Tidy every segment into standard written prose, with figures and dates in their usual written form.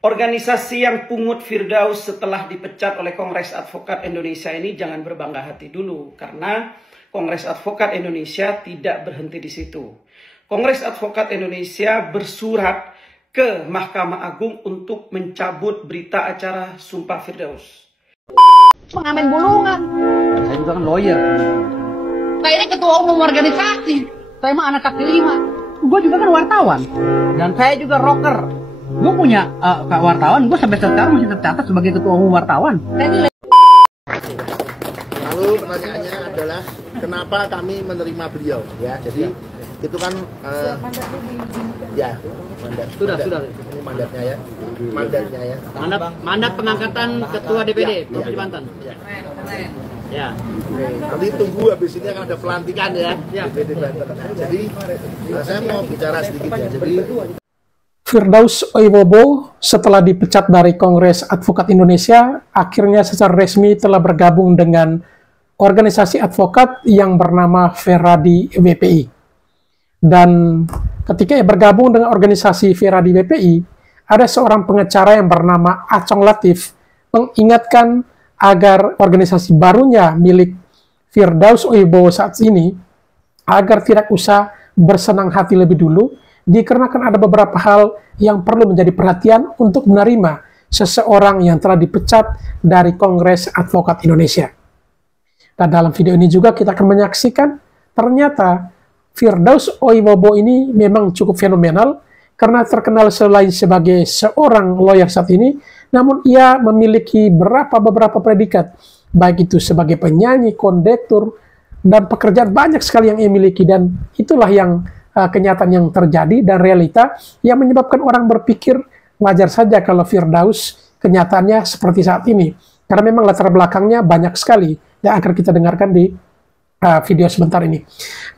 Organisasi yang pungut Firdaus setelah dipecat oleh Kongres Advokat Indonesia ini jangan berbangga hati dulu, karena Kongres Advokat Indonesia tidak berhenti di situ. Kongres Advokat Indonesia bersurat ke Mahkamah Agung untuk mencabut berita acara Sumpah Firdaus. Pengamen bulungan. Saya juga kan lawyer. Saya ini ketua umum organisasi. Saya mah anak kaki lima. Gue juga kan wartawan. Dan saya juga rocker. Gue punya wartawan, gue sampai sekarang masih tercatat sebagai ketua umum wartawan. Lalu pertanyaannya adalah kenapa kami menerima beliau, ya? Jadi itu kan ya mandat. Sudah. Ini mandatnya ya. Mandatnya ya. Mandat pengangkatan ketua DPD Provinsi Banten. Ya. Oke, nanti tunggu habis ini akan ada pelantikan ya. DPD Banten. Nah, jadi saya mau bicara sedikit ya. Jadi Firdaus Oiwobo setelah dipecat dari Kongres Advokat Indonesia, akhirnya secara resmi telah bergabung dengan organisasi advokat yang bernama Veradi WPI. Dan ketika ia bergabung dengan organisasi Veradi WPI, ada seorang pengacara yang bernama Acong Latif mengingatkan agar organisasi barunya milik Firdaus Oiwobo saat ini agar tidak usah bersenang hati lebih dulu, dikarenakan ada beberapa hal yang perlu menjadi perhatian untuk menerima seseorang yang telah dipecat dari Kongres Advokat Indonesia. Dan dalam video ini juga kita akan menyaksikan ternyata Firdaus Oiwobo ini memang cukup fenomenal karena terkenal selain sebagai seorang lawyer saat ini, namun ia memiliki beberapa predikat, baik itu sebagai penyanyi, kondektur, dan pekerjaan banyak sekali yang ia miliki, dan itulah yang kenyataan yang terjadi dan realita yang menyebabkan orang berpikir wajar saja kalau Firdaus kenyataannya seperti saat ini, karena memang latar belakangnya banyak sekali yang akan kita dengarkan di video sebentar ini.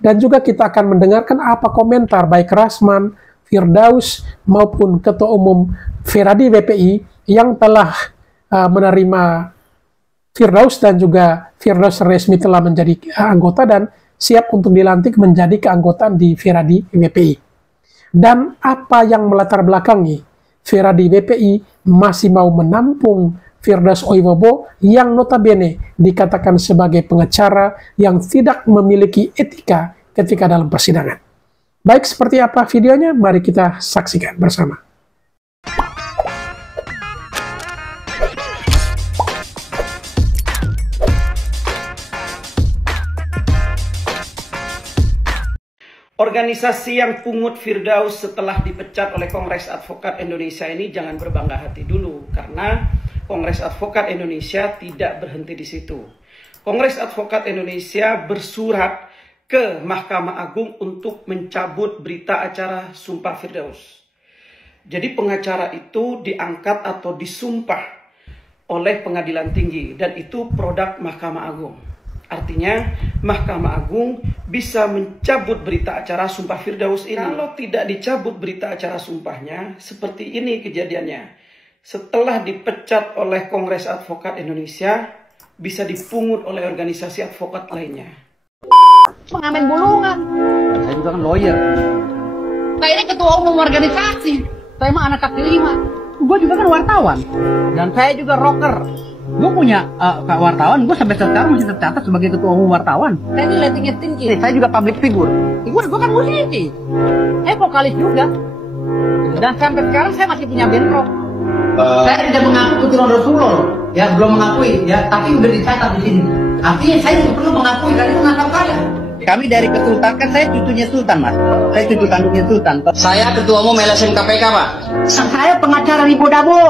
Dan juga kita akan mendengarkan apa komentar baik Rasman, Firdaus maupun Ketua Umum Veradi WPI yang telah menerima Firdaus, dan juga Firdaus resmi telah menjadi anggota dan siap untuk dilantik menjadi keanggotaan di Veradi WPI. Dan apa yang melatar belakangi Veradi WPI masih mau menampung Firdaus Oiwobo yang notabene dikatakan sebagai pengacara yang tidak memiliki etika ketika dalam persidangan. Baik, seperti apa videonya? Mari kita saksikan bersama. Organisasi yang pungut Firdaus setelah dipecat oleh Kongres Advokat Indonesia ini jangan berbangga hati dulu, karena Kongres Advokat Indonesia tidak berhenti di situ. Kongres Advokat Indonesia bersurat ke Mahkamah Agung untuk mencabut berita acara Sumpah Firdaus. Jadi pengacara itu diangkat atau disumpah oleh Pengadilan Tinggi, dan itu produk Mahkamah Agung. Artinya Mahkamah Agung bisa mencabut berita acara Sumpah Firdaus ini. Kalau tidak dicabut berita acara sumpahnya, seperti ini kejadiannya. Setelah dipecat oleh Kongres Advokat Indonesia, bisa dipungut oleh organisasi advokat lainnya. Pengamen bulungan. Saya juga kan lawyer. Saya ini ketua umum organisasi. Saya mah anak kaki lima. Gue juga kan wartawan. Dan saya juga rocker. Gue punya wartawan, gue sampai sekarang masih tercatat sebagai ketua umum wartawan. Saya ini ratingnya tinggi. Saya juga public figure. Gue kan musisi. Saya vokalis juga. Dan sampai sekarang saya masih punya band rock. Saya tidak mengaku keturunan Rasulullah, ya belum mengakui, ya tapi udah dicatat di sini. Artinya saya juga perlu mengakui karena itu ngakak kaya. Kami dari kesultanan, kan saya cucunya Sultan, Mas. Saya cucu kandungnya Sultan. Saya ketua umum LSM KPK, Pak. Saya pengacara Ribo Dabo.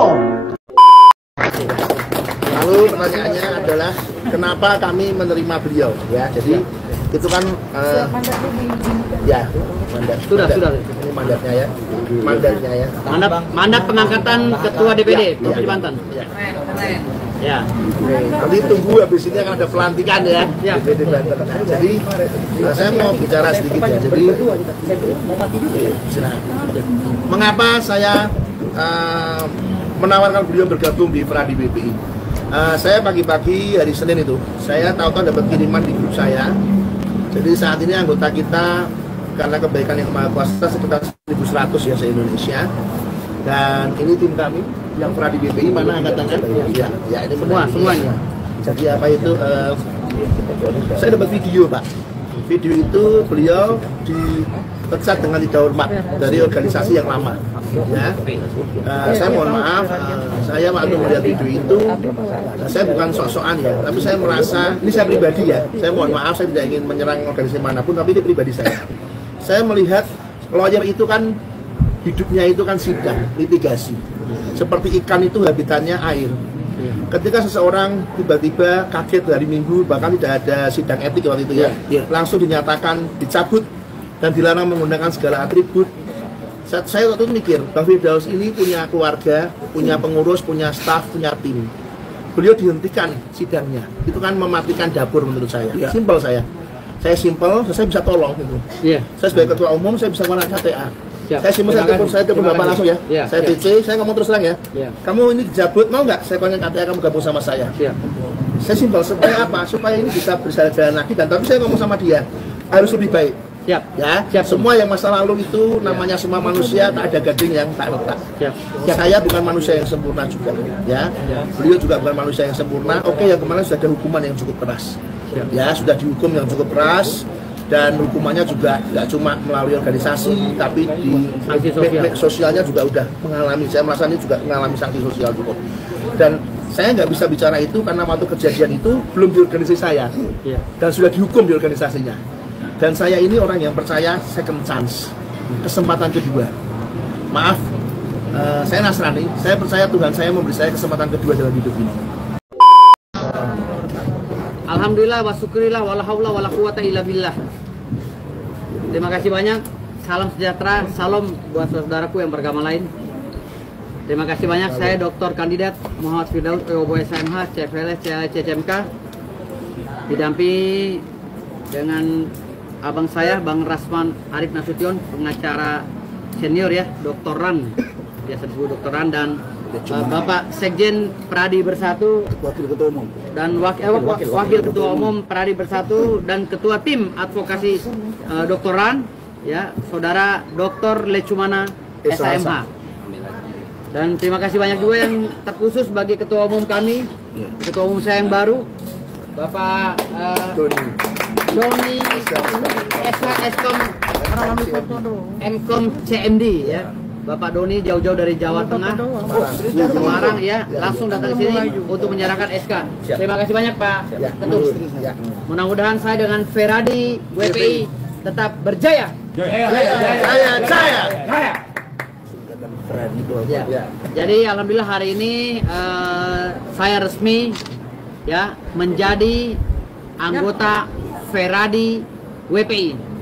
lalu pertanyaannya adalah kenapa kami menerima beliau, ya? Jadi itu kan ya mandat. Sudah. Ini mandatnya ya. Mandatnya ya. Mandat pengangkatan ketua DPD Provinsi Banten. Ya. Oke, nanti tunggu habis ini akan ada pelantikan ya. DPD Banten. Nah, jadi saya mau bicara sedikit ya. Jadi mengapa saya menawarkan beliau bergabung di Veradi WPI? Saya pagi-pagi hari Senin itu, saya tahu-tahu dapat kiriman di grup saya. Jadi saat ini anggota kita karena kebaikan yang Maha Kuasa sekitar 1.100 ya se-Indonesia. Dan ini tim kami yang pernah di BPI, mana angkat tangan? Ya, ya ini semuanya. Jadi apa itu? Saya dapat video, Pak. Video itu beliau dipecat dengan tidak hormat dari organisasi yang lama. Ya, saya mohon maaf, saya waktu melihat video itu, saya bukan sok-sokan ya, tapi saya merasa, ini saya pribadi ya, saya mohon maaf, saya tidak ingin menyerang organisasi manapun, tapi ini pribadi saya. Saya melihat lawyer itu kan hidupnya itu kan sidang, litigasi. Seperti ikan itu habitatnya air. Ketika seseorang tiba-tiba kaget hari Minggu, bahkan tidak ada sidang etik waktu itu ya, langsung dinyatakan dicabut dan dilarang menggunakan segala atribut. Saya waktu itu mikir, Bang Firdaus ini punya keluarga, punya pengurus, punya staf, punya tim. Beliau dihentikan sidangnya, itu kan mematikan dapur menurut saya. Simpel saya simpel, saya bisa tolong gitu. Saya sebagai ketua umum, saya bisa mana KTA. Saya simpel, saya telepon Bapak langsung ya. Saya TC, saya ngomong terus terang ya. Kamu ini dijabut, mau nggak? Saya kontak KTA, kamu gabung sama saya. Saya simpel, supaya apa? Supaya ini bisa berjalan lagi, dan tapi saya ngomong sama dia, harus lebih baik. Semua yang masa lalu itu namanya semua manusia, tak ada gading yang tak retak. Saya bukan manusia yang sempurna juga, ya. Beliau juga bukan manusia yang sempurna. Oke, yang kemarin sudah ada hukuman yang cukup keras, ya, sudah dihukum yang cukup keras, dan hukumannya juga nggak cuma melalui organisasi, tapi di media sosialnya juga udah mengalami. Saya merasa ini juga mengalami sanksi sosial cukup. Dan saya nggak bisa bicara itu karena waktu kejadian itu belum di organisasi saya, dan sudah dihukum di organisasinya. Dan saya ini orang yang percaya second chance, kesempatan kedua. Maaf, saya Nasrani, saya percaya Tuhan saya memberi saya kesempatan kedua dalam hidup ini. Alhamdulillah wa syukurillah wala haula wala quwata illa billah. Terima kasih banyak. Salam sejahtera, salam buat saudaraku yang beragama lain. Terima kasih banyak. Saya Dr. Kandidat Muhammad Firdaus Oyobo SMH, CFLS, CCMK, didampingi dengan abang saya, Bang Rasman Arif Nasution, pengacara senior ya, doktoran, biasa disebut doktoran, dan Bapak Sekjen Pradi Bersatu, Wakil Ketua Umum, dan Wakil Ketua Umum Pradi Bersatu, dan Ketua Tim Advokasi Doktoran, ya, Saudara Dr. Lecumana SMH. Dan terima kasih banyak juga yang terkhusus bagi Ketua Umum kami, Ketua Umum saya yang baru, Bapak Doni Mkom CMD ya. Bapak Doni jauh-jauh dari Jawa Tengah, Semarang ya, langsung datang ke sini untuk menyerahkan SK. Terima kasih banyak Pak Ketum. Mudah-mudahan saya dengan Feradi WPI tetap berjaya. Jaya. Jadi alhamdulillah hari ini saya resmi ya menjadi anggota Feradi WPI.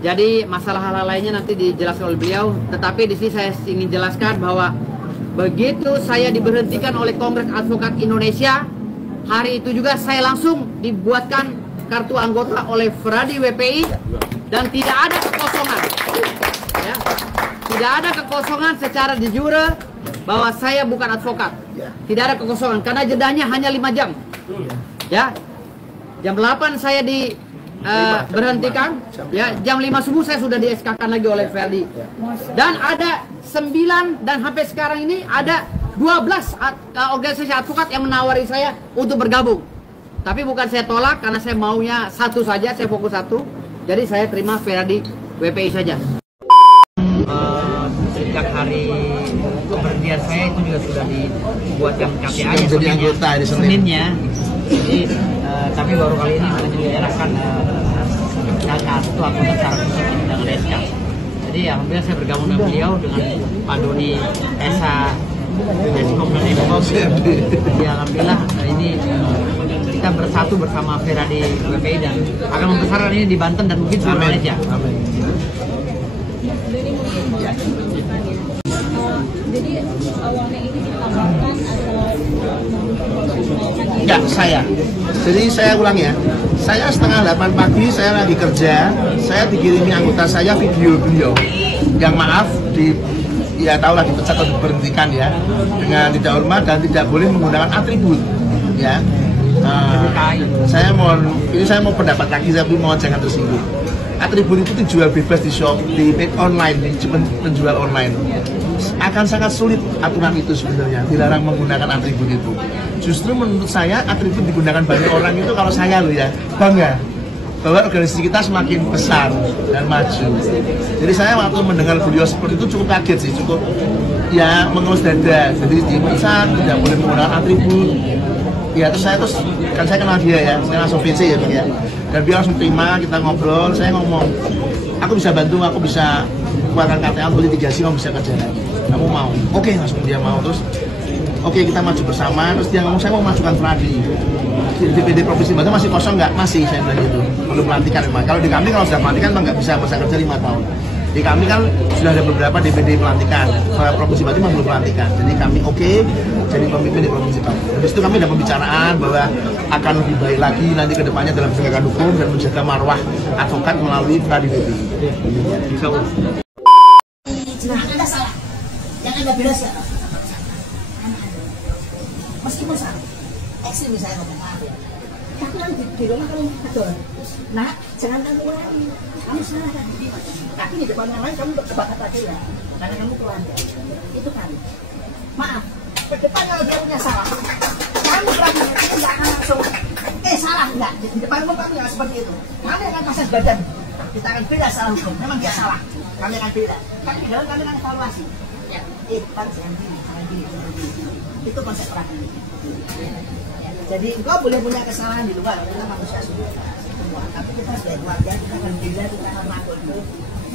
Jadi masalah hal lainnya nanti dijelaskan oleh beliau, tetapi di sini saya ingin jelaskan bahwa begitu saya diberhentikan oleh Kongres Advokat Indonesia, hari itu juga saya langsung dibuatkan kartu anggota oleh Feradi WPI, dan tidak ada kekosongan. Ya. Tidak ada kekosongan secara de jure bahwa saya bukan advokat. Tidak ada kekosongan karena jedanya hanya 5 jam. Ya. Jam 8 saya berhentikan, ya, jam 5 subuh saya sudah di SK-kan lagi oleh Ferdi. Dan ada 9 dan sampai sekarang ini ada 12 organisasi advokat yang menawari saya untuk bergabung. Tapi bukan saya tolak karena saya maunya satu saja, saya fokus satu. Jadi saya terima Ferdi WPI saja. Sejak hari keberhentian saya itu juga sudah dibuatkan KTA-nya jadi anggota di Seninnya. Jadi tapi baru kali ini hanya menyerahkan data itu akun secara fisik dengan SK. Jadi alhamdulillah saya bergabung dengan beliau dengan Pak Doni Esa Eskom dan Eskom. Jadi alhamdulillah ini kita bersatu bersama Feradi WPI dan akan membesarkan ini di Banten dan mungkin seluruh Malaysia. Jadi awalnya ini ditambahkan Ya, saya. Jadi saya ulang ya. Saya setengah 8 pagi saya lagi kerja. Saya dikirimi anggota saya video beliau. Yang maaf ya tahu lah dipecat atau diberhentikan ya dengan tidak hormat dan tidak boleh menggunakan atribut. Ya. Saya mau pendapat lagi, saya mohon jangan tersinggung. Atribut itu dijual bebas di shop, di online, di penjual online. akan sangat sulit aturan itu sebenarnya, dilarang menggunakan atribut itu. Justru menurut saya atribut digunakan banyak orang itu kalau saya loh ya, bangga bahwa organisasi kita semakin besar dan maju. Jadi saya waktu mendengar beliau seperti itu cukup kaget sih, cukup ya mengelus dada. Jadi dipecat, tidak boleh menggunakan atribut. Ya terus kan saya kenal dia ya, saya langsung VC ya Bang ya. Dan dia langsung terima, kita ngobrol, saya ngomong, aku bisa bantu, aku bisa keluarkan KTA untuk litigasi, kamu bisa kerja lagi. Kamu mau? Oke, langsung dia mau. Terus oke, kita maju bersama. Terus dia ngomong, saya mau majukan Fradi. Di DPD Provinsi Banten masih kosong nggak? Masih, saya bilang gitu. Perlu pelantikan memang. Kalau di kami kalau sudah pelantikan memang nggak bisa masa kerja 5 tahun. Di kami kan sudah ada beberapa DPD pelantikan. Provinsi Banten memang belum pelantikan. Jadi kami oke, jadi pemimpin di Provinsi Banten. Habis itu kami ada pembicaraan bahwa akan lebih baik lagi nanti ke depannya dalam penegakan hukum dan menjaga marwah advokat melalui Fradi BPI. Insya Allah. Anda salah, jangan ada beda siapa. Meskipun salah, ekstrim saya ngomong maaf ya. Tapi kan di rumah kamu betul. Nah, jangan kamu ulangi. Kamu salah kan? Tapi di depan yang lain kamu berkebakat lagi ya. Karena kamu keluarga. Itu kami. Maaf. Ke depan kalau dia punya salah, kamu berani kita tidak akan langsung. Salah enggak? Di depan kamu nggak seperti itu. Kami akan pasang badan. Kita akan beda salah hukum. Memang dia salah. Kami akan beda. Tapi di dalam kami akan evaluasi. Ya, Pak jangan gini, jangan gini. Itu konsep peradilan. Jadi engkau boleh punya kesalahan di luar, kita manusia semua. Tapi kita sebagai keluarga, kita akan bela, kita akan makul dulu.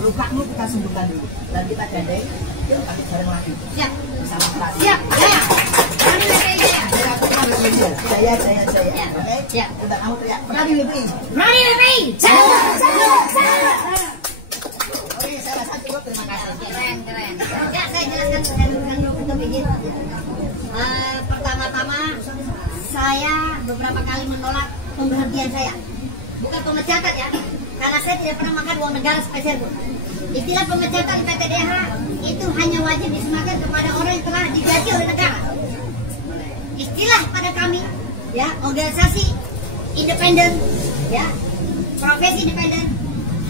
Lukamu kita sembuhkan dulu. Dan kita gandeng, yuk kami bareng lagi. Siap, bersama Fradi. Siap, jaya. Jaya. Oke? Siap. Udah kamu teriak. Fradi BPI. Fradi BPI. Jaya. Oke, saya rasa cukup. Terima kasih. Keren. Ya, saya jelaskan dulu untuk begini. Pertama-tama saya beberapa kali menolak pemberhentian saya, bukan pemecatan ya, karena saya tidak pernah makan uang negara sepeser pun. Istilah pemecatan PTDH itu hanya wajib disematkan kepada orang yang telah digaji oleh negara. Istilah pada kami ya, organisasi independen ya, profesi independen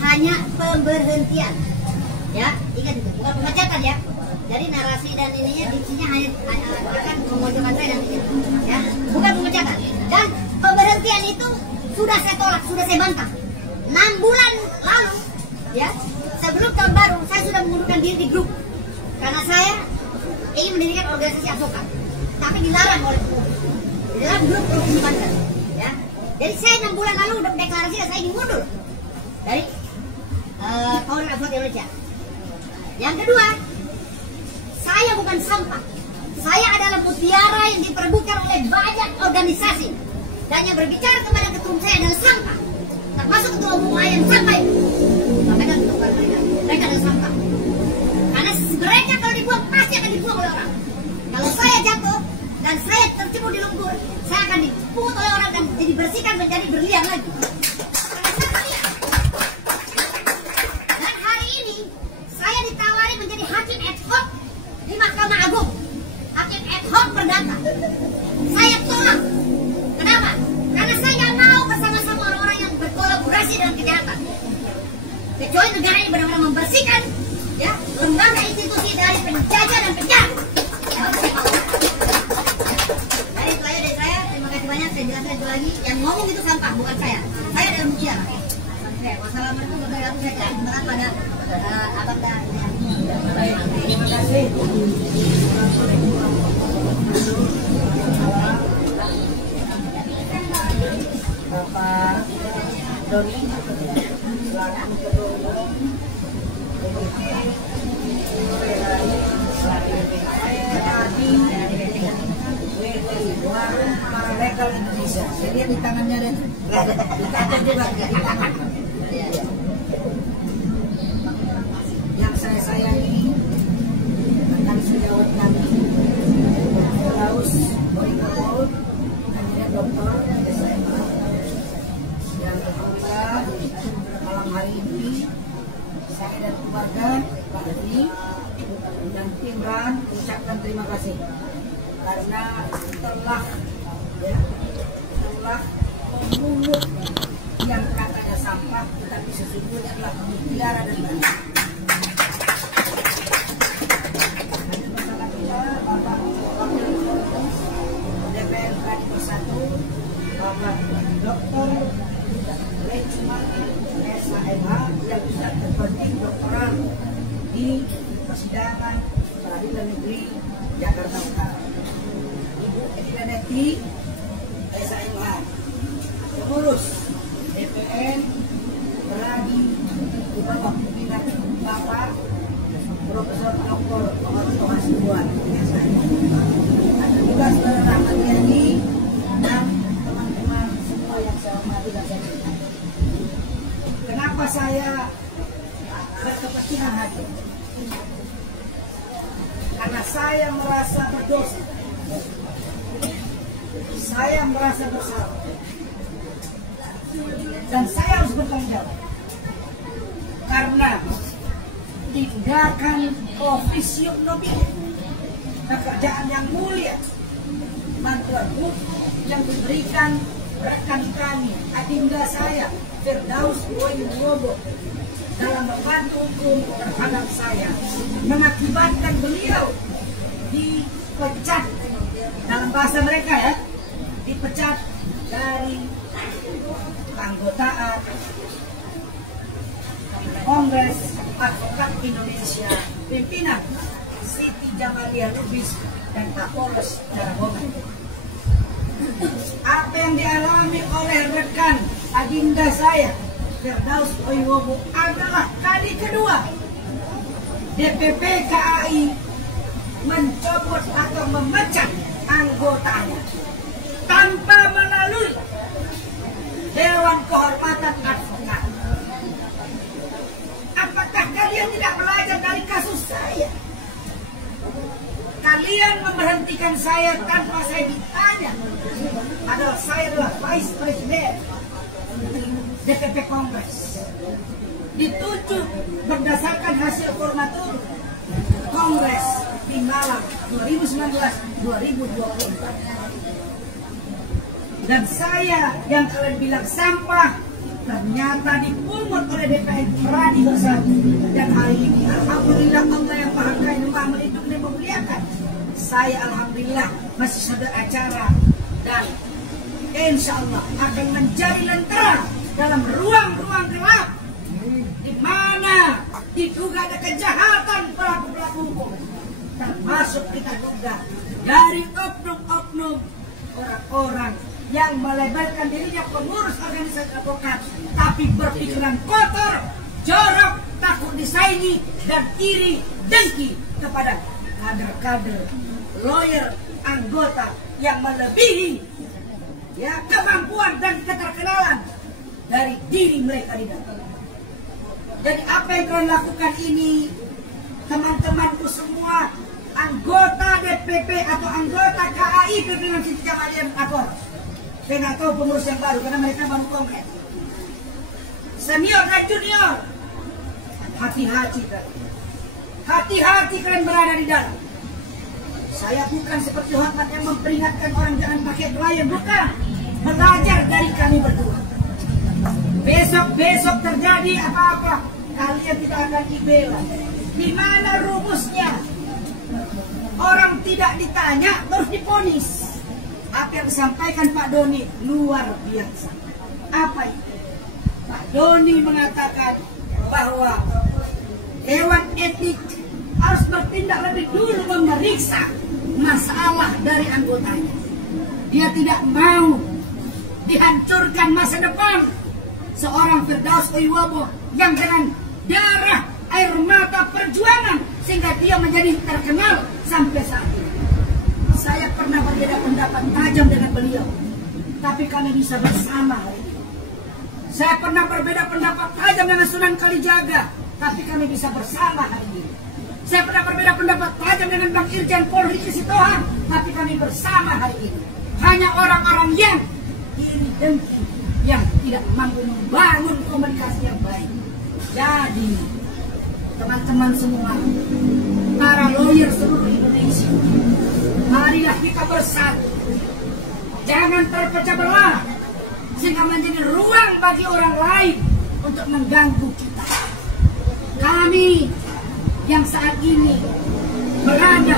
hanya pemberhentian ya, ingat itu, bukan pemecatan ya. Jadi narasi dan ininya diksinya hanya akan memojokkan saya dan ini ya, bukan pemecatan. Dan pemberhentian itu sudah saya tolak, sudah saya bantah. 6 bulan lalu ya, sebelum tahun baru saya sudah mengundurkan diri di grup karena saya ingin mendirikan organisasi advokat, tapi dilarang oleh di dalam grup Provinsi Banten ya. Jadi saya 6 bulan lalu udah deklarasi saya ingin mundur dari Power Advokat Indonesia. Yang kedua, saya bukan sampah. Saya adalah mutiara yang diperebutkan oleh banyak organisasi. Dan yang berbicara kepada ketua saya adalah sampah. Termasuk ketua umum yang sampah itu. Makanya mereka adalah sampah. Karena mereka kalau dibuang pasti akan dibuang oleh orang. Kalau saya jatuh dan saya tercebur di lumpur, saya akan dipungut oleh orang dan dibersihkan menjadi berlian lagi. Dan hari ini saya ditawari menjadi hakim ad hoc di Mahkamah Agung, hakim ad hoc perdata. Saya tolak. Kenapa? Karena saya nggak mau bersama-sama orang-orang yang berkolaborasi dalam kejahatan. Kecuali negara ini benar-benar membersihkan ya, lembaga institusi dari penjajah dan penjahat. Dari saya, terima kasih banyak. Saya jelaskan itu lagi. Yang ngomong itu sampah, bukan saya. Saya adalah mutiara. Wassalamualaikum warahmatullahi wabarakatuh. Semangat pada abang dan terima kasih. Bapak Doni, silakan. Warung Legal Indonesia. Jadi di tangannya dan di tangan juga. Yang saya sayangi akan sejawat kami Laus Boyko kandidat doktor yang kedua malam hari ini saya dan keluarga Pak Deni dan tim RAN ucapkan terima kasih karena telah memungut yang katanya sampah tetapi sesungguhnya adalah mutiara dan Bapak Dr. Lechman SHMH yang sudah terpenting doktoral di persidangan Pengadilan Negeri Jakarta Utara. Ibu Edilaneti SHMH, pengurus DPN Pradi Bapak Pimpinan Bapak Profesor Dr. Oto Hasibuan SHMH. Ada juga saudara Rahmat Yani dan teman-teman semua yang saya hormati dan saya cintai. Kenapa saya berkepentingan hadir? Karena saya merasa berdosa, saya merasa bersalah, dan saya harus bertanggung jawab karena tindakan officium nobile, pekerjaan yang mulia, bantuan hukum yang diberikan rekan kami, adinda saya Firdaus Wibowo dalam membantu hukum terhadap saya, mengakibatkan beliau dipecat, dalam bahasa mereka ya, dipecat dari keanggotaan Kongres Advokat Indonesia, pimpinan Siti Jamalia Lubis dan Kapolres Cirebon. Apa yang dialami oleh rekan adinda saya Firdaus Wibowo adalah kali kedua DPP KAI mencopot atau memecat anggotanya tanpa melalui Dewan Kehormatan Advokat. Apakah kalian tidak belajar dari kasus saya? Kalian memberhentikan saya tanpa saya ditanya, padahal saya adalah Vice President DPP Kongres, ditunjuk berdasarkan hasil formatur Kongres di Malang 2019-2024. Dan saya yang kalian bilang sampah ternyata dipungut oleh DPR Pradi bersatu. Dan hari ini alhamdulillah Allah yang Maha Kaya dan Maha Melindungi dan memuliakan, saya alhamdulillah masih sadar acara dan insya Allah akan menjadi lentera dalam ruang-ruang gelap di mana diduga ada kejahatan pelaku-pelaku hukum, termasuk kita duga dari oknum-oknum orang-orang yang melebarkan dirinya pengurus organisasi advokat, tapi berpikiran kotor, jorok, takut disaingi, dan iri dengki kepada kader-kader, lawyer, anggota yang melebihi ya kemampuan dan keterkenalan dari diri mereka di dalam. Jadi apa yang kalian lakukan ini, teman-temanku semua, anggota DPP atau anggota KAI pimpinan Siti Jamalia Akor. Saya nggak tahu pengurus yang baru karena mereka baru kongres. Senior dan junior, hati-hati kalian. Hati-hati kalian berada di dalam. Saya bukan seperti Hormat yang memperingatkan orang jangan pakai pelayan, bukan. Belajar dari kami berdua. Besok-besok terjadi apa-apa, kalian tidak akan dibela. Di mana rumusnya? Orang tidak ditanya terus diponis. Apa yang disampaikan Pak Doni luar biasa. Apa itu? Pak Doni mengatakan bahwa Dewan Etik harus bertindak lebih dulu memeriksa masalah dari anggotanya. Dia tidak mau dihancurkan masa depan seorang Firdaus Wibowo yang dengan darah air mata perjuangan sehingga dia menjadi terkenal sampai saat ini. Saya pernah berbeda pendapat tajam dengan beliau, tapi kami bisa bersama hari ini. Saya pernah berbeda pendapat tajam dengan Sunan Kalijaga, tapi kami bisa bersama hari ini. Saya pernah berbeda pendapat tajam dengan Bang Irjen Polri Sitohang, tapi kami bersama hari ini. Hanya orang-orang yang iri dengki, yang tidak mampu membangun komunikasi yang baik. Jadi, teman-teman semua, para lawyer seluruh Indonesia, marilah kita bersatu. Jangan terpecah belah sehingga menjadi ruang bagi orang lain untuk mengganggu kita. Kami yang saat ini berada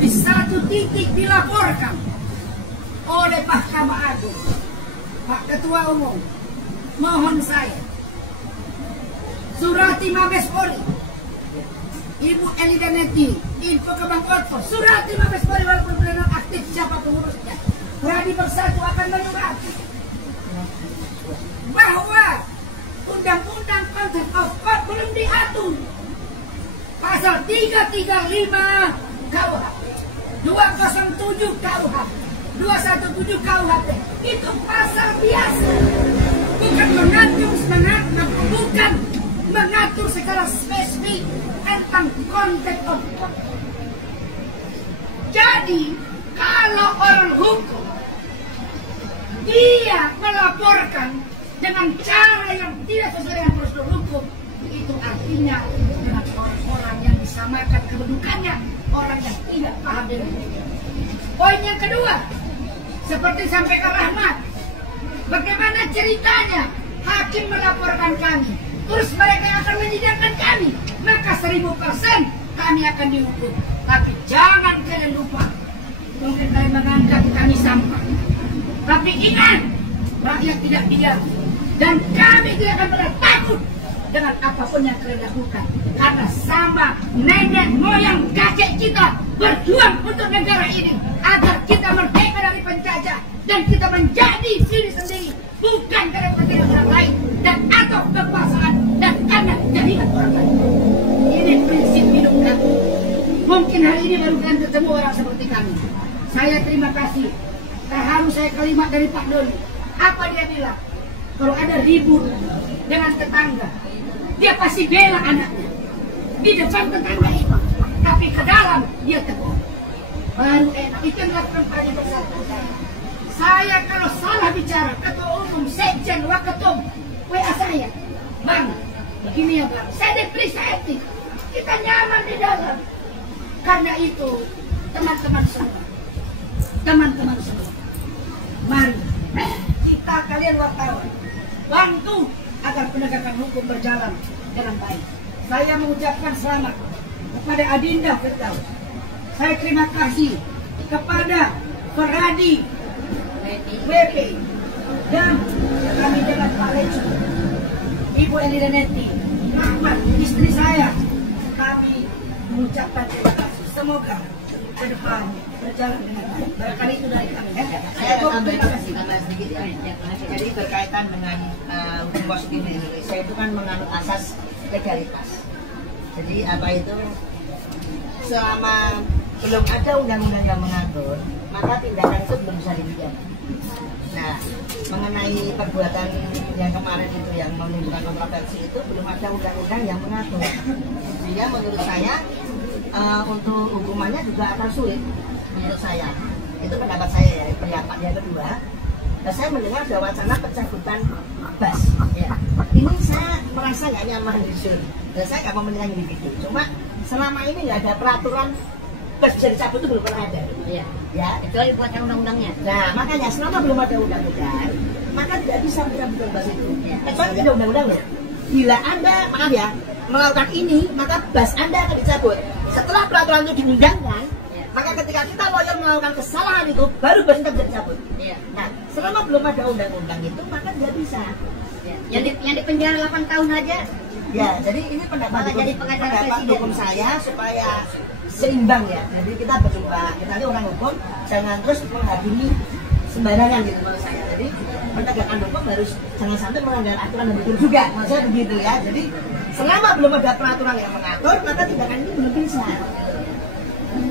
di satu titik dilaporkan oleh Mahkamah Agung Pak Ketua Umum, mohon saya, Surati Mabes Polri, Ibu Elida Neti, Info ke Bang Otto, Surati Mabes Polri walaupun belum aktif siapa pengurusnya, Pradi Bersatu akan menyurati bahwa Undang-Undang Contempt of Court belum diatur. Pasal 335 KUH, 207 KUH, 217 KUHP itu pasal biasa, bukan mengatur secara spesifik tentang contempt of court. Jadi kalau orang hukum dia melaporkan dengan cara yang tidak sesuai dengan prosedur hukum, itu artinya dengan orang-orang yang disamakan kedudukannya, orang yang tidak paham dengan hukum. Poin yang kedua, seperti sampaikan Rahmat, bagaimana ceritanya hakim melaporkan kami, terus mereka akan menyidangkan kami, maka 1000% kami akan dihukum. Tapi jangan kalian lupa, mungkin kalian menganggap kami sampah, tapi ingat, rakyat tidak diam, dan kami tidak akan pernah takut dengan apapun yang kalian lakukan, karena sama nenek moyang kakek kita berjuang untuk negara ini agar kita merdeka dari penjajah dan kita menjadi diri sendiri, bukan karena kepentingan orang lain dan atau kekuasaan dan karena kepentingan orang lain. Ini prinsip hidup kami. Mungkin hari ini baru kalian ketemu orang seperti kami. Saya terima kasih. Terharu saya kalimat dari Pak Doni. Apa dia bilang? Kalau ada ribut dengan tetangga, dia pasti bela anaknya di depan tetangga itu, tapi ke dalam dia tegur. Baru enak. Itu yang dilakukan Pradi Bersatu. Saya kalau salah bicara, ketua umum, sekjen, waketum, WA saya, Bang, begini ya Bang, saya diperiksa etik, kita nyaman di dalam. Karena itu, teman-teman semua, mari kita kalian wartawan bantu agar penegakan hukum berjalan dengan baik. Saya mengucapkan selamat kepada Adinda Firdaus. Saya terima kasih kepada Feradi WP dan kami dengan Pak Lecu, Ibu Elida Neti, Ahmad, istri saya. Kami mengucapkan terima kasih. Semoga ke depan berjalan dengan baik. Barangkali itu dari kami. Saya tambah sedikit ya. Jadi berkaitan dengan hukum positif di Indonesia itu kan menganut asas legalitas. Jadi apa itu, selama belum ada undang-undang yang mengatur, maka tindakan itu belum bisa dipidana. Nah, mengenai perbuatan yang kemarin itu yang menimbulkan kontroversi itu belum ada undang-undang yang mengatur. Sehingga menurut saya untuk hukumannya juga akan sulit menurut saya. Itu pendapat saya ya. Pendapat yang kedua, saya mendengar ada wacana pencabutan BAS. Ya. Ini saya merasa nggak nyaman jujur. Dan saya nggak mau menilai individu. Cuma selama ini nggak ada peraturan BAS bisa dicabut itu belum pernah ada. Iya. Ya, kecuali buat undang-undangnya. Nah, makanya selama belum ada undang-undang, maka tidak bisa mencabut BAS itu. Kecuali tidak undang-undang ya. Bila Anda, maaf ya, melakukan ini, maka BAS Anda akan dicabut. Setelah peraturan itu diundangkan, maka ketika kita loyal melakukan kesalahan itu, baru BAS kita bisa dicabut. Nah, selama belum ada undang-undang itu, maka tidak bisa. Yang di penjara 8 tahun aja. Ya, jadi ini pendapat hukum saya supaya seimbang ya. Jadi kita berjumpa, kita ini orang hukum, jangan terus menghakimi sembarangan gitu menurut saya. Jadi penegakan hukum harus jangan sampai melanggar aturan dan hukum juga. Maksudnya begitu ya. Jadi selama belum ada peraturan yang mengatur, maka tindakan ini belum bisa.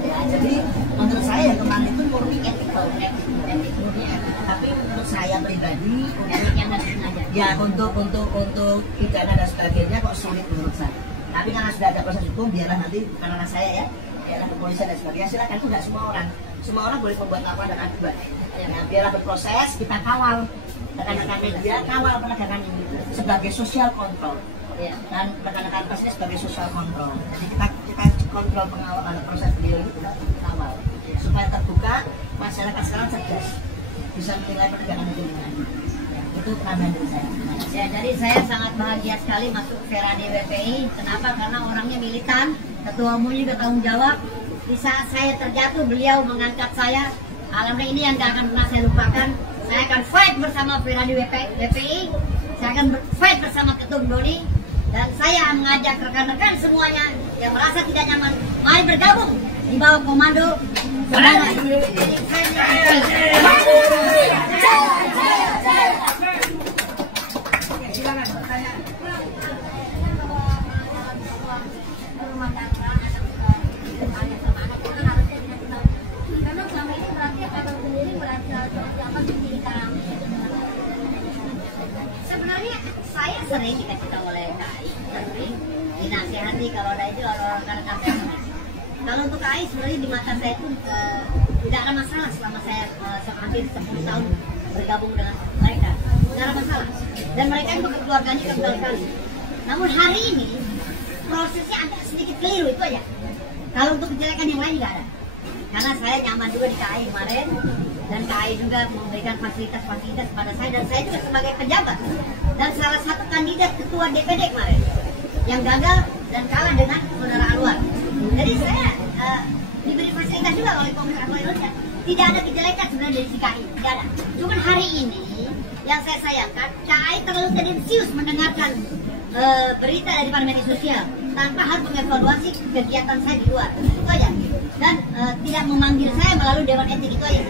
Ya, jadi menurut saya kemarin itu murni etikal, murni etik. Tapi menurut saya pribadi, ya untuk pidana dan sebagainya kok sulit menurut saya. Tapi karena sudah ada proses hukum, biarlah nanti karena saya ya, biarlah kepolisian dan sebagainya. Silakan, itu tidak semua orang boleh membuat apa dan akibat. Ya, biarlah berproses, kita kawal rekan-rekan media, kawal penegakan ini sebagai social control. Ya, dan rekan-rekan pers ini sebagai social control. Jadi kita kontrol pengawalan proses beliau itu kita kawal supaya terbuka, masyarakat sekarang cerdas bisa menilai penegakan hukum ini. Itu tambahan dari saya. Ya, jadi saya sangat bahagia sekali masuk Feradi WPI. Kenapa? Karena orangnya militan, ketua umum juga tanggung jawab. Di saat saya terjatuh, beliau mengangkat saya. Alhamdulillah, ini yang gak akan pernah saya lupakan. Saya akan fight bersama Feradi WPI, saya akan fight bersama Ketum Doni, dan saya mengajak rekan-rekan semuanya yang merasa tidak nyaman, mari bergabung di bawah komando saudara. Silakan bertanya. Memang selama ini berarti abang sendiri merasa abang sendiri karam. Sebenarnya saya sering dikasih tahu oleh KAI, sering dinasihati kalau ada itu orang-orang KPM. Kalau untuk KAI sebenarnya di mata saya itu tidak ada masalah selama saya hampir 10 tahun bergabung dengan mereka, tidak ada masalah. Dan mereka itu keluarganya kental sekali. Namun hari ini prosesnya agak sedikit keliru, itu aja. Kalau untuk kejelekan yang lain tidak ada. Karena saya nyaman juga di KAI kemarin, dan KAI juga memberikan fasilitas-fasilitas pada saya, dan saya juga sebagai pejabat dan salah satu kandidat ketua DPD kemarin yang gagal dan kalah dengan saudara Anwar. Jadi saya diberi fasilitas juga oleh Kongres Advokat Indonesia. Tidak ada kejelekan sebenarnya dari si KAI, tidak ada. Cuman hari ini yang saya sayangkan, KAI terlalu tendensius mendengarkan berita dari media sosial tanpa harus mengevaluasi kegiatan saya di luar, itu aja. Dan tidak memanggil saya melalui Dewan Etik, itu aja.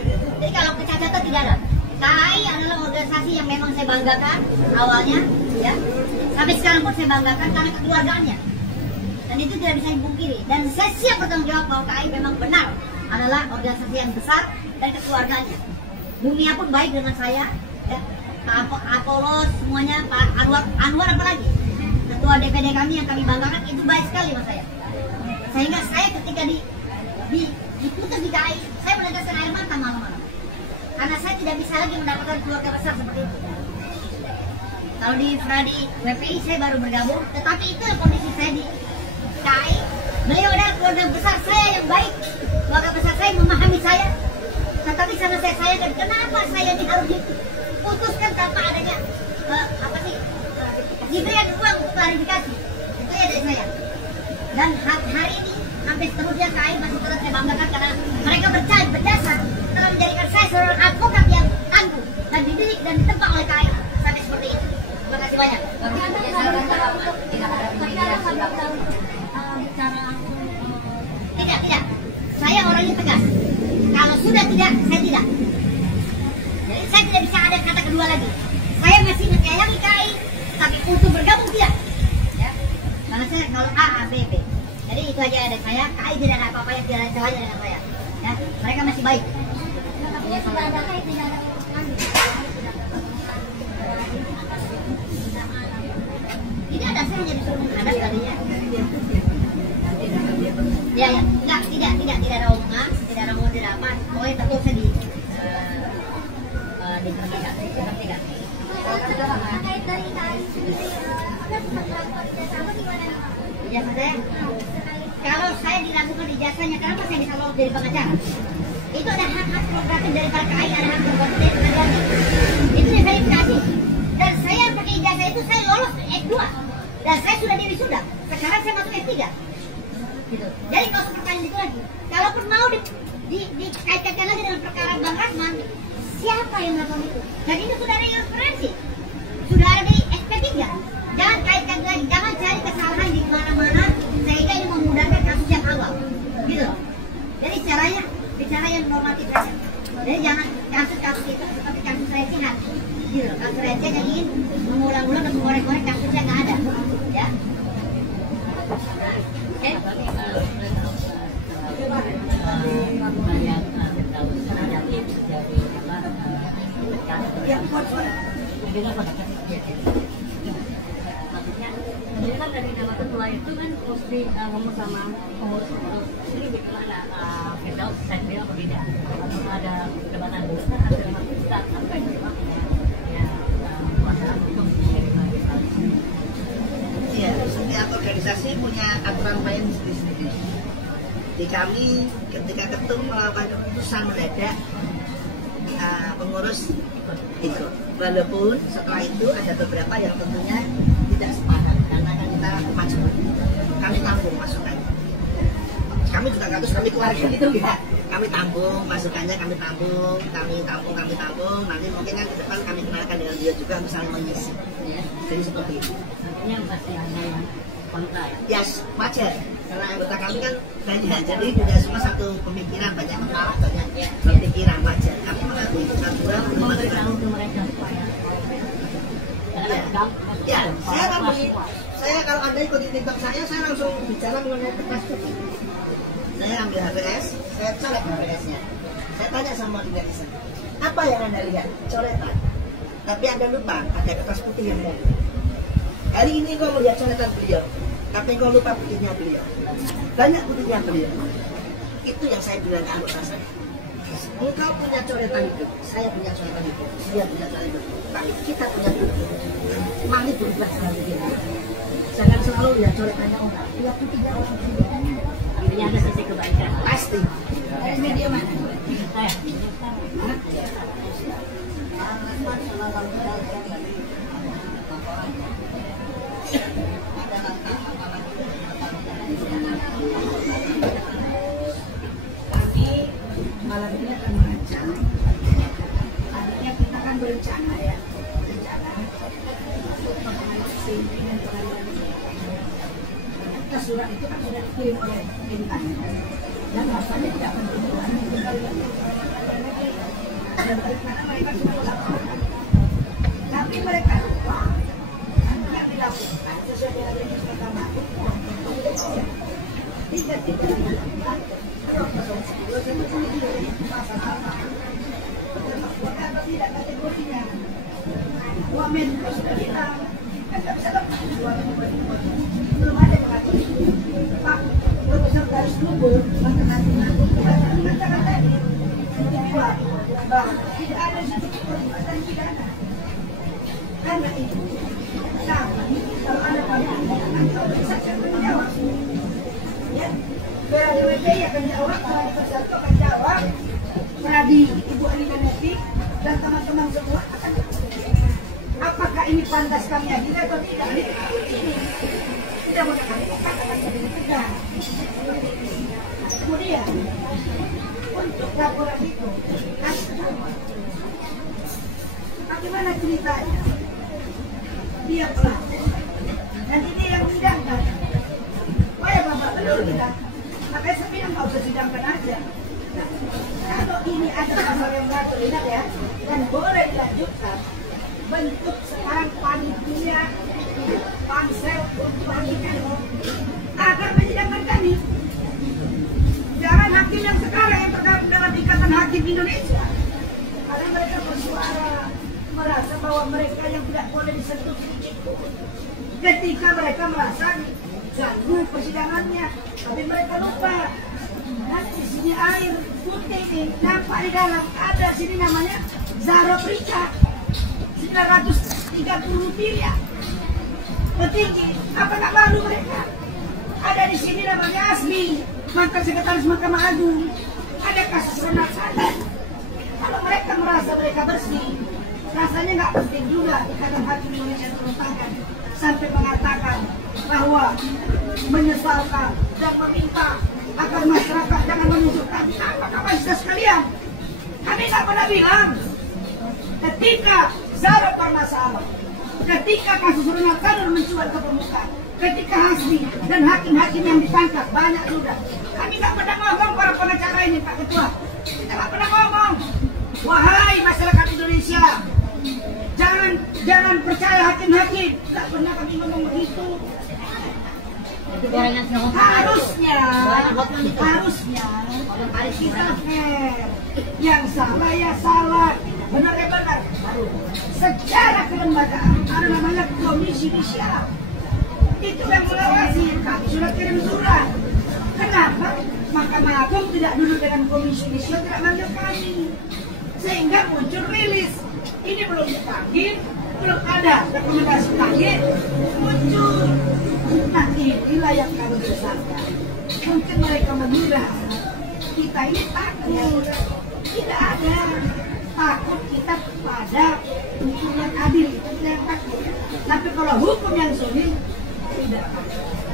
Jadi kalau kecacatan tidak ada. KAI adalah organisasi yang memang saya banggakan awalnya, ya. Sampai sekarang pun saya banggakan karena kekeluargaannya. Dan itu tidak bisa dipungkiri. Dan saya siap bertanggung jawab bahwa KAI memang benar adalah organisasi yang besar dan kekeluargaannya. Dunia pun baik dengan saya, ya. Pak Apolos semuanya, Pak Anwar apalagi. Ketua DPD kami yang kami banggakan itu baik sekali sama saya. Sehingga saya ketika diputus di KAI, saya meneteskan air mata malam-malam. Karena saya tidak bisa lagi mendapatkan keluarga besar seperti itu. Kalau di Feradi WPI saya baru bergabung, tetapi itu kondisi saya di KAI. Beliau adalah keluarga besar saya yang baik. Keluarga besar saya memahami saya. Tetapi sama saya sayangkan, kenapa saya ini harus diputuskan tanpa adanya diberikan uang untuk klarifikasi. Itu ya dari saya. Dan hari ini sampai seterusnya KAI masih tetap saya banggakan karena mereka berjasa telah menjadikan saya seorang advokat yang tangguh dan dididik dan ditempa oleh KAI sampai seperti itu. Terima kasih banyak. Tidak. Saya orangnya tegas. Kalau sudah tidak, saya tidak. Jadi saya tidak bisa ada kata kedua lagi. Saya masih menyayangi KAI, tapi untuk bergabung tidak. Ya. Karena saya kalau A, B, B. Jadi itu aja dari saya. KAI tidak ada apa-apa yang tidak ada salahnya dengan saya. Ya. Mereka masih baik. Tidak ada, saya hanya disuruh menghadap tadinya. Ya, enggak, tidak ada omongan, tidak ada omongan, tidak apa. Pokoknya tentu saya diperhatikan. Terkait dari KAI sendiri, Anda sempat melakukan ijazah gimana? Ijazah saya? Kalau saya diragukan ijazahnya, kenapa saya bisa lolos jadi pengacara? Itu ada hak-hak prerogatif dari para KAI, ada hak prerogatif dari tenaga ahli. Itu diverifikasi. Dan saya pakai ijazah itu saya lolos S2 dan saya sudah di wisuda. Sekarang saya masuk S3. Gitu. Jadi nggak usah pertanyaan itu lagi. Kalaupun mau dikaitkan lagi dengan perkara Bang Rasman, siapa yang melakukan itu? Dan itu sudah ada referensi, sudah ada di SP3. Jangan kaitkan lagi, jangan cari kesalahan di mana-mana sehingga ini memudahkan kasus yang awal, gitu loh. Jadi caranya bicara yang normatif saja. Jadi jangan kasus-kasus itu seperti kasus recehan, gitu loh. Kasus receh yang ingin mengulang-ulang dan mengorek-ngorek kasusnya nggak ada, ya. Jadi kan dari nama ketua itu kan mesti ngomong sama pengurus. Ini bagaimana Firdaus saya bilang berbeda. Ada perdebatan ada nama kita apa yang memang ya kuasa untuk Iya, setiap organisasi punya aturan main sendiri-sendiri. Di kami ketika ketum melakukan keputusan mendadak, pengurus ikut. Walaupun setelah itu ada beberapa yang tentunya tidak sepakat karena kan kita maju, kami tampung masukan. Kami juga katus kami keluarga itu ya, kami kami tampung, masukannya kami tampung. Nanti mungkin kan ke depan kami kenalkan dengan dia juga misalnya mengisi. Ya. Jadi seperti itu. Artinya pasti ada yang kontra ya? Yes, wajar. Karena anggota kami kan banyak, jadi tidak semua satu pemikiran, banyak mengarah, banyak pemikiran, wajar. Kami mengakui aturan Memberitahu ke mereka supaya ya, saya kalau Anda ikuti TikTok saya langsung bicara mengenai kertas putih. Saya ambil HPS, saya colek HPS-nya. Saya tanya sama netizen, apa yang Anda lihat? Coretan. Tapi Anda lupa ada kertas putih yang mau. Hari ini kau melihat coretan beliau, tapi kau lupa putihnya beliau. Banyak putihnya beliau. Itu yang saya bilang ke anggota saya. Engkau punya coretan itu, saya punya coretan itu, dia punya coretan itu. Tapi kita punya putih. Mari berubah selalu gitu. Jangan selalu lihat coretannya orang. Lihat putihnya orang. artinya ada sisi kebaikan. Pasti. Media mana? Malam ini akan mengajak. Artinya kita kan berencana ya, kita surat itu kan sudah dikirim oleh Intan dan rasanya tidak menentukan dan bagaimana mereka sudah melakukan, tapi mereka lupa yang dilakukan sesuai dengan jenis pertama tidak dilakukan. Tidak kategorinya. Wamen sudah bilang, tidak bisa lepas. Belum ada yang ngatur. Pak, profesor harus nunggu. Kata-kata tadi, tidak ada satu perbuatan pidana. Karena itu, kalau ada pandangan, kalau bisa saya menjawab. Ya, Feradi WPI akan jawab, Feradi Persatu akan jawab, Feradi Ibu Alina Nevi dan teman-teman semua akan jawab. Apakah ini pantas kami adil atau tidak? Tidak boleh kami katakan jadi tegas. Kemudian untuk laporan itu, bagaimana ceritanya? Dia pelapor dan ini yang sidangkan. Oh ya Bapak, betul tidak? Makanya saya bilang nggak usah sidangkan aja. Nah, kalau ini ada pasal yang mengatur, ingat ya, dan boleh dilanjutkan. Bentuk sekarang panitia, pansel, panitia agar menyidangkan kami. Jangan hakim yang sekarang yang tergabung dalam Ikatan Hakim Indonesia. Karena mereka bersuara merasa bahwa mereka yang tidak boleh disentuh sedikit. Ketika mereka merasa ganggu persidangannya, tapi mereka lupa. Dan di sini air putih ini nampak di dalam ada sini namanya Zaro Prica 930 rupiah. Petinggi, apa nggak malu mereka? Ada di sini namanya Asmi, mantan sekretaris Mahkamah Agung. Ada kasus Ronald Sadat. Kalau mereka merasa mereka bersih, rasanya nggak penting juga Ikatan Hakim Indonesia turun tangan sampai mengatakan bahwa menyesalkan dan meminta agar masyarakat jangan menunjukkan apa kapasitas kalian. Kami nggak pernah bilang ketika Zara bermasalah, ketika kasus Ronald Sadat mencuat ke permukaan, ketika Hasbi dan hakim-hakim yang ditangkap banyak sudah. Kami nggak pernah ngomong para pengacara ini Pak Ketua. Kita nggak pernah ngomong. Wahai masyarakat Indonesia, jangan percaya hakim-hakim. Nggak pernah kami ngomong begitu. Harusnya kita fair. Yang salah ya salah, benar ya benar. Secara kelembagaan ada namanya komisi judisial. Itu yang mengawasi. Kami sudah kirim surat. Kenapa Mahkamah Agung tidak duduk dengan komisi judisial, tidak manggil kami, sehingga muncul rilis. Ini belum dipanggil, belum ada rekomendasi panggil, muncul. Nah inilah yang kami sesalkan. Mungkin mereka mengira kita ini takut. Tidak ada. Takut kita pada hukum yang adil, itu kita yang takut. Tapi kalau hukum yang sulit, tidak.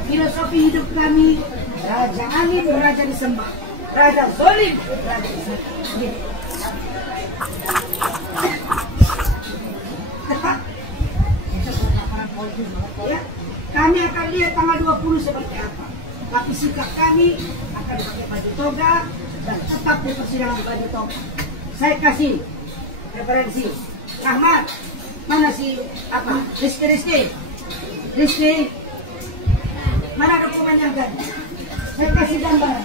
Filosofi hidup kami, Raja Alim, Raja disembah. Raja Zolim, Raja Zolim. Ya, kami akan lihat tanggal 20 seperti apa. Tapi sikap kami akan pakai baju toga dan tetap di persidangan baju toga. Saya kasih referensi. Rahmat, mana si apa? Rizky, mana dokumen yang tadi? Saya kasih gambar.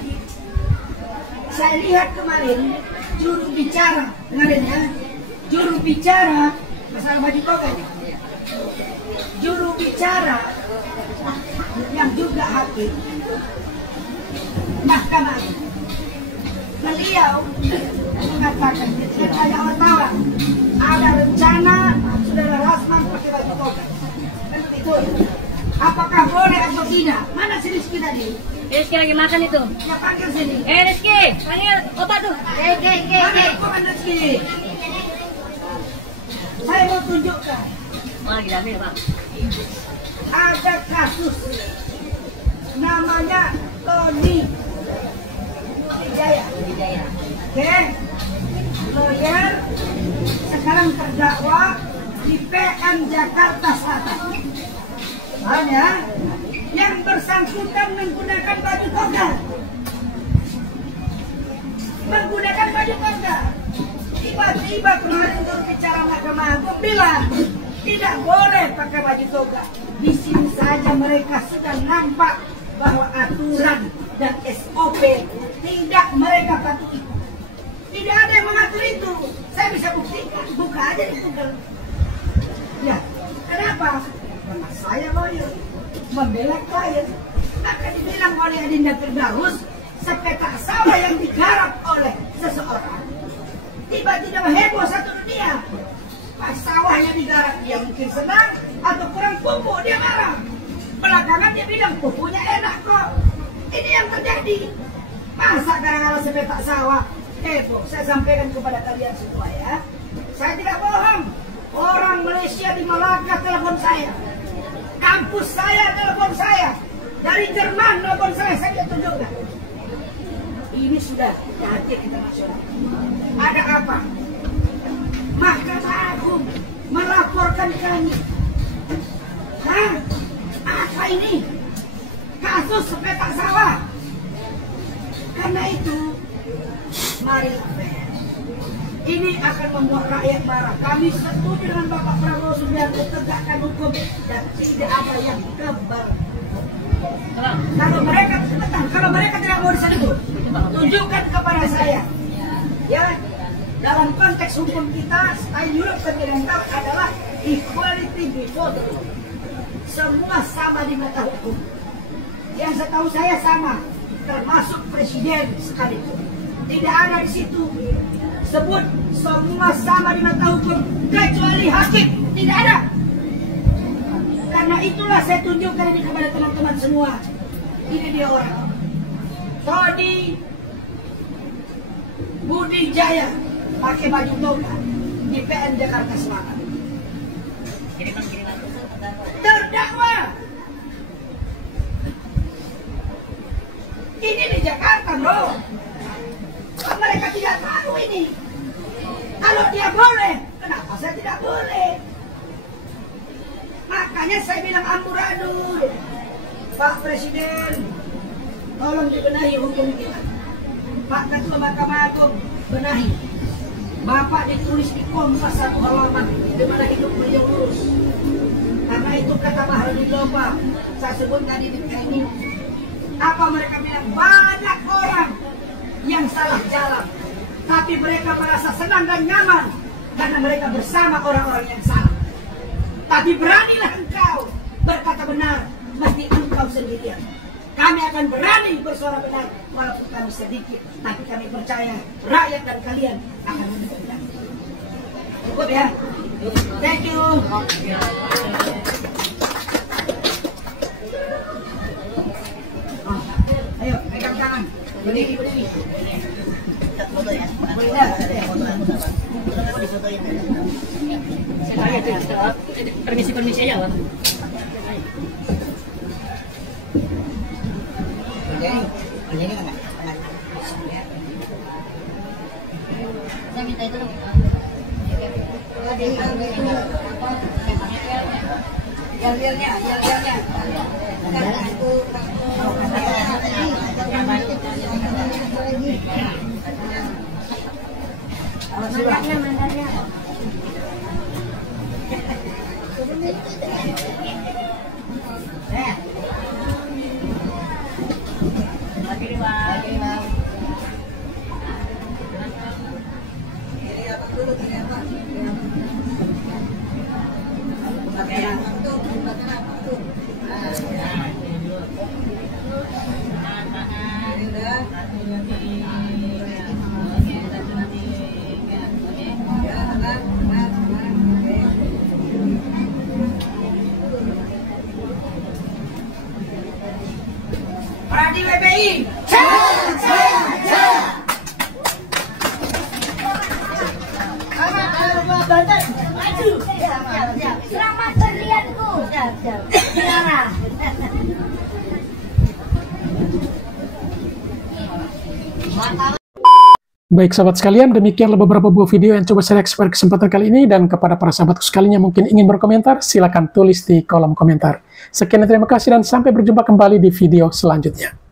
Saya lihat kemarin juru bicara, dengarin ya, juru bicara masalah baju toga. Juru bicara yang juga hakim Mahkamah beliau mengatakan ketika ada wartawan ada rencana saudara Rasman pakai baju toga. Itu apakah boleh atau tidak? Mana si Rizky tadi? Rizky lagi makan itu. Ya panggil sini. Rizky, panggil obat tuh. Mana dokumen Rizky? Saya mau tunjukkan. Oh, lagi ambil, Pak. Ada kasus namanya Tony Wijaya. Oke, lawyer sekarang terdakwa di PN Jakarta Selatan. Hanya yang bersangkutan menggunakan baju toga. Tiba-tiba kemarin berbicara Mahkamah Agung bilang tidak boleh pakai baju toga. Di sini saja mereka sudah nampak bahwa aturan dan SOP tidak mereka patuhi. Tidak ada yang mengatur itu. Saya bisa buktikan, buka aja di Google. Ya, kenapa? Karena saya lawyer, membela klien. Maka dibilang oleh Adinda Firdaus, sepetak sawah yang digarap oleh seseorang tiba-tiba heboh satu dunia. Pas sawahnya digarap dia mungkin senang atau kurang pupuk dia marah. Belakangan dia bilang pupuknya enak kok. Ini yang terjadi. Masa gara-gara sepetak sawah heboh? Saya sampaikan kepada kalian semua ya. Saya tidak bohong. Orang Malaysia di Malaka telepon saya. Kampus saya telepon saya. Dari Jerman telepon saya bisa tunjukkan. Ini sudah hadir internasional. Ada apa? Mahkamah Agung melaporkan kami. Hah? Apa ini? Kasus sepetak sawah. Karena itu, mari ini akan membuat rakyat marah. Kami setuju dengan Bapak Prabowo Subianto tegakkan hukum dan tidak ada yang kebal. Kalau mereka tidak mau disentuh, tunjukkan kepada saya. Ya, dalam konteks hukum kita, Europe Continental adalah equality before the law. Semua sama di mata hukum. Yang setahu saya sama, termasuk presiden sekalipun. Tidak ada di situ sebut semua sama di mata hukum kecuali hakim. Tidak ada. Karena itulah saya tunjukkan ini kepada teman-teman semua. Ini dia orang. Tony Wijaya pakai baju toga di PN Jakarta Selatan. Terdakwa. Ini di Jakarta, bro. Mereka tidak tahu ini. Kalau dia boleh, kenapa saya tidak boleh? Makanya saya bilang amburadul. Pak Presiden, tolong dibenahi hukum kita. Pak Ketua Mahkamah Agung, benahi. Bapak ditulis di Kompas satu halaman, di mana hidup beliau lurus. Karena itu kata Baharudin Lopa, saya sebut tadi di ini. Apa mereka bilang? Banyak orang yang salah jalan, tapi mereka merasa senang dan nyaman karena mereka bersama orang-orang yang salah. Tapi beranilah engkau berkata benar, mesti engkau sendirian. Kami akan berani bersuara benar walaupun kami sedikit, tapi kami percaya rakyat dan kalian akan mendengar. Cukup ya. Thank you. Ayo, pegang tangan. Berdiri. Permisi aja, Bang. Ini kan itu. Pradi WPI. Selamat berlihatku. Baik sahabat sekalian, demikianlah beberapa buah video yang coba saya reaksi pada kesempatan kali ini, dan kepada para sahabatku sekalian yang mungkin ingin berkomentar, silakan tulis di kolom komentar. Sekian dan terima kasih, dan sampai berjumpa kembali di video selanjutnya.